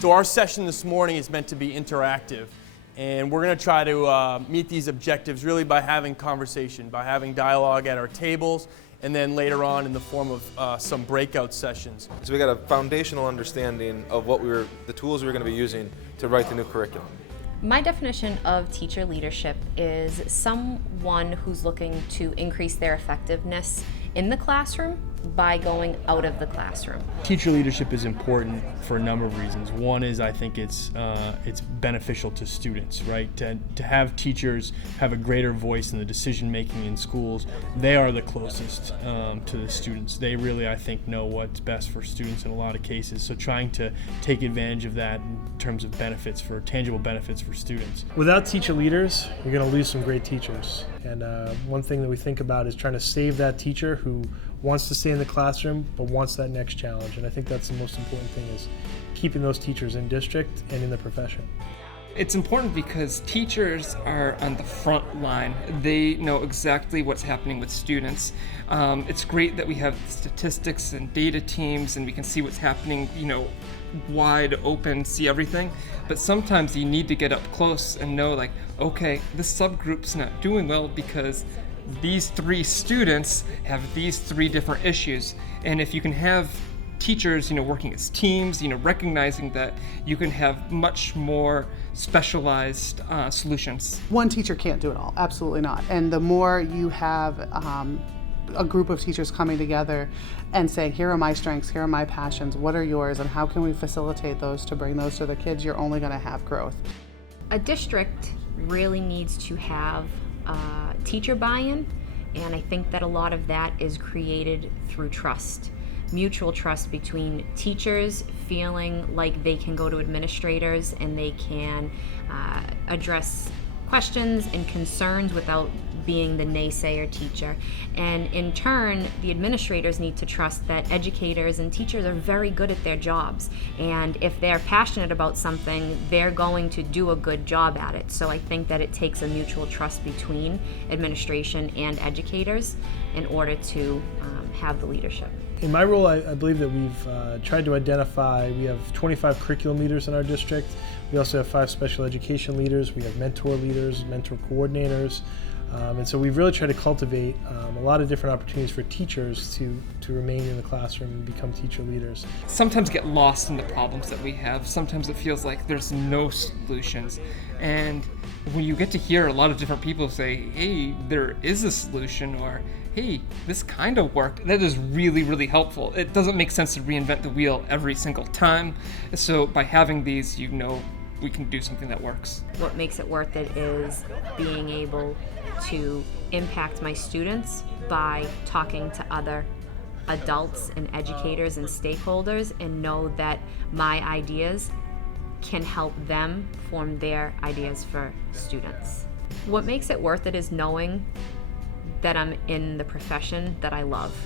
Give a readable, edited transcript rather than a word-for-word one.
So our session this morning is meant to be interactive, and we're going to try to meet these objectives really by having conversation, by having dialogue at our tables, and then later on in the form of some breakout sessions. So we got a foundational understanding of the tools we're going to be using to write the new curriculum. My definition of teacher leadership is someone who's looking to increase their effectiveness in the classroom by going out of the classroom. Teacher leadership is important for a number of reasons. One is I think it's beneficial to students, right? To have teachers have a greater voice in the decision making in schools. They are the closest to the students. They really, I think, know what's best for students in a lot of cases. So trying to take advantage of that in terms of benefits, for tangible benefits for students. Without teacher leaders, you're going to lose some great teachers. And one thing that we think about is trying to save that teacher who wants to stay in the classroom but wants that next challenge. And I think that's the most important thing, is keeping those teachers in district and in the profession. It's important because teachers are on the front line. They know exactly what's happening with students. It's great that we have statistics and data teams and we can see what's happening, wide open, see everything. But sometimes you need to get up close and know, like, okay, this subgroup's not doing well because these 3 students have these 3 different issues. And if you can have teachers, working as teams, recognizing that you can have much more specialized solutions. One teacher can't do it all, absolutely not. And the more you have a group of teachers coming together and saying, here are my strengths, here are my passions, what are yours, and how can we facilitate those to bring those to the kids, you're only going to have growth. A district really needs to have teacher buy-in, and I think that a lot of that is created through trust. Mutual trust between teachers feeling like they can go to administrators and they can address questions and concerns without being the naysayer teacher. And in turn, the administrators need to trust that educators and teachers are very good at their jobs. And if they're passionate about something, they're going to do a good job at it. So I think that it takes a mutual trust between administration and educators in order to have the leadership. In my role, I believe that we've tried to identify, we have 25 curriculum leaders in our district. We also have 5 special education leaders. We have mentor leaders, mentor coordinators. And so we've really tried to cultivate a lot of different opportunities for teachers to remain in the classroom and become teacher leaders. Sometimes get lost in the problems that we have. Sometimes it feels like there's no solutions. And when you get to hear a lot of different people say, hey, there is a solution, or hey, this kind of worked, that is really, really helpful. It doesn't make sense to reinvent the wheel every single time. So by having these, we can do something that works. What makes it worth it is being able to impact my students by talking to other adults and educators and stakeholders, and know that my ideas can help them form their ideas for students. What makes it worth it is knowing that I'm in the profession that I love.